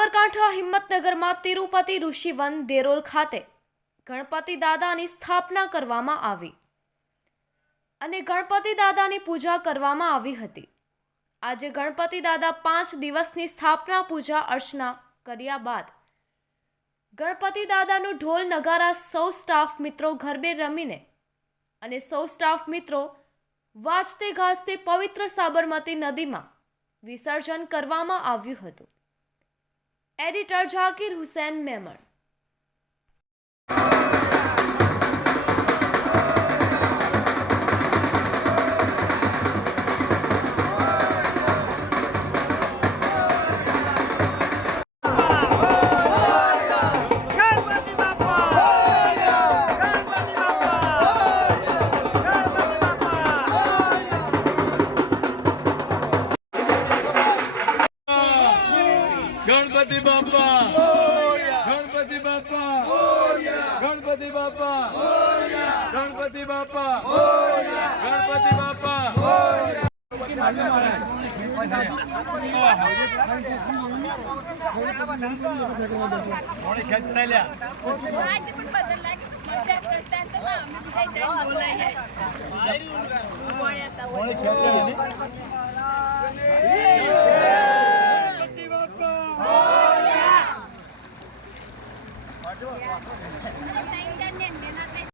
સાબરકાંઠા હિંમતનગરમાં તિરુપતિ ઋષિવન દેરોલ ખાતે ગણપતિ દાદાની સ્થાપના કરવામાં આવી અને ગણપતિ દાદાની પૂજા કરવામાં આવી હતી। આજે ગણપતિ દાદા 5 દિવસની સ્થાપના પૂજા અર્ચના કર્યા બાદ ગણપતિ દાદાનું ઢોલ નગારા સૌ સ્ટાફ મિત્રો ગરબે રમીને અને સૌ સ્ટાફ મિત્રો વાજતે ગાજતે પવિત્ર સાબરમતી નદીમાં વિસર્જન કરવામાં આવ્યું હતું। एडिटर जाकिर हुसैन मेमन। गणपति बापा गणपति बापा गणपति बापा गणपति बापा गणपति बापा खेच